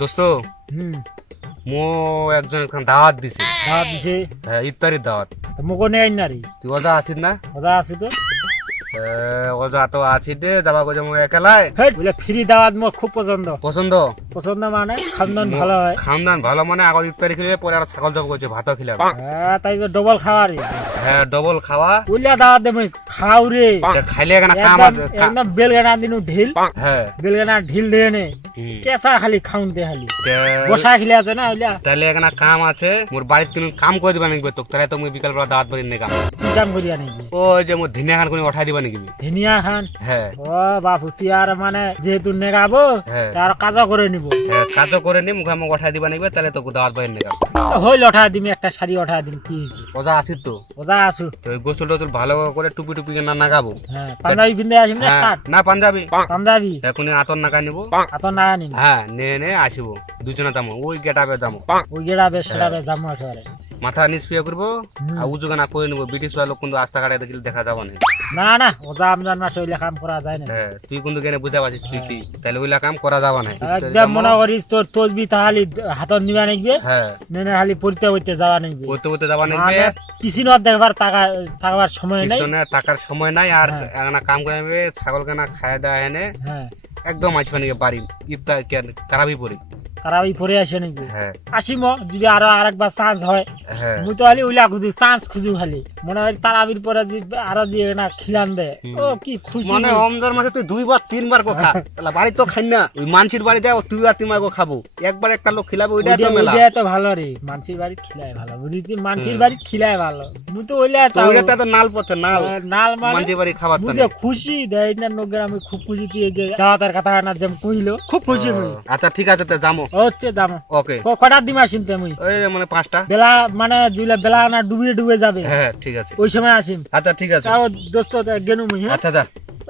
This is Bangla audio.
দোস্ত হুম। মো একজন এখানে দাওয়াত দিছে। দাওয়াত দিছে? হ্যাঁ ইফতারির দাওয়াত। তো মোকো নেই না তুই অজা আছিস না? মজা আছে তো। অজা তো আছি দে যাবা যেমন একেলায়? হেই, বলে ফ্রি দাওয়াত মোর খুব পছন্দ। পছন্দ? পছন্দ মানে খান্দন ভালো হয়। খামদান ভালো মানে আগর ইফতারি খেলে পরে আর ছাগল জব করছে ভাতও খেলাম। হ্যাঁ তাই তো ডবল খাওয়া রে। হ্যাঁ ডবল খাওয়া। উল্লা দাওয়াত দে মুই খাও রে। খাইলে এখানে কাম আছে একদম বেলগানা দিনু ঢিল। হ্যাঁ। বেলগানা ঢিল দিয়ে নে হুম। কেসা খালি খাউন দে খালি বসা খিলে আছে না ওইলা? তাহলে এখানে কাম আছে মোর বাড়ির তুমি কাম করে দিবা নাকি তোকে? তাহলে তো মুই বিকাল বেলা দাওয়াত নেই কাম। কি কাম করিয়া নাকি ওই যে মোর ধিনে খান করে উঠাই দিবা নাকি? ধনিয়া খান? হ্যাঁ। ও বাপু তুই আর মানে যেহেতু নেগাবো হ্যাঁ। তার কাজও করে নিব। হ্যাঁ, কাজও করে নি মুখে উঠাই দিবা নাকি? তাহলে তো দাওয়াত বাড়ির নেই হইল ওঠা দিমি একটা শাড়ি ওঠা দিম কি হয়েছে অজা আছিস তো। ওজা আসু তো গোসল টোসল ভালো করে টুপি টুপি না নাগাবো। হ্যাঁ পাঞ্জাবি বিন্দে আসিম না হ্যাঁ, স্টার্ট? না পাঞ্জাবি। পাঞ্জাবি? এখনই আতর নাকা নিব। এত না হ্যাঁ নে নে আসিব। দুজনে যাব ওই গেটাবে যাব ওই গেটাবে সেটাবে যাব একেবারে। মাথা নিষ্ক্রিয় করব আর উজু গানা করে নিবো ব্রিটিশ লোক কিন্তু রাস্তাঘাটে দেখলে দেখা যাব না। না না ওজা আমজান মাসে ওইলা কাম করা যায় না। হ্যাঁ তুই কিন্তু কেন বুঝা পাচ্ছিস তুই কি? তাহলে ওইলা কাম করা যাবে না। একদম মনে করিস তোর তসবি তাহালি হাতত নিবা নাকবে হ্যাঁ। নেনে খালি পড়তে পড়তে যাওয়া নাকবে করতে করতে যাবা মানে নিবে পিছিনত দেখবার টাকা থাকবার সময় নাই। পিছনে টাকার সময় নাই আর এখানে কাম করে নিবে ছাগল কেনা খায় দেওয়া এনে হ্যাঁ। একদম আসবে নাকি বাড়ি ইফতার তারাবি পড়ি। তারা ওই পরে আসে নাকি? হ্যাঁ। আসিম যদি আরও আরেকবার চান্স হয়। হ্যাঁ। মুই তো খালি ওইলা খুঁজু চান্স খুঁজু খালি। মনে হয় তারাবির পরে যে আরও যে না খিলান দে ও কি খুশি মানে রমজান মাসে তুই দুইবার তিনবার কো খা তাহলে বাড়ি তো খাই না। ওই মানসির বাড়িতে তুই আর তিনবার কো খাব একবার একটা লোক খিলাবে ওইটা তো মেলা। ওইটা তো ভালো রে। মানসির বাড়ি খিলায় ভালো। বুঝেছি মানসির বাড়ি খিলায় ভালো। মুই তো ওইলা চাও ওইটা তো নাল পথে নাল। নাল মানে মানসির বাড়ি খাবার তো খুশি দেয় না নোকের আমি খুব খুশি। তুই যে দাওয়াতের কথা না যেম কইলো খুব খুশি মুই আচ্ছা ঠিক আছে তো যাব হচ্ছে ওকে কটার দিন আসিম তে মুই ওই মানে পাঁচটা। বেলা মানে জুলে বেলা না ডুবিয়ে ডুবে যাবে। হ্যাঁ ঠিক আছে। ওই সময় আসিন আচ্ছা ঠিক আছে। তাও দোস্ত গেনু মুই হ্যাঁ? আচ্ছা যা।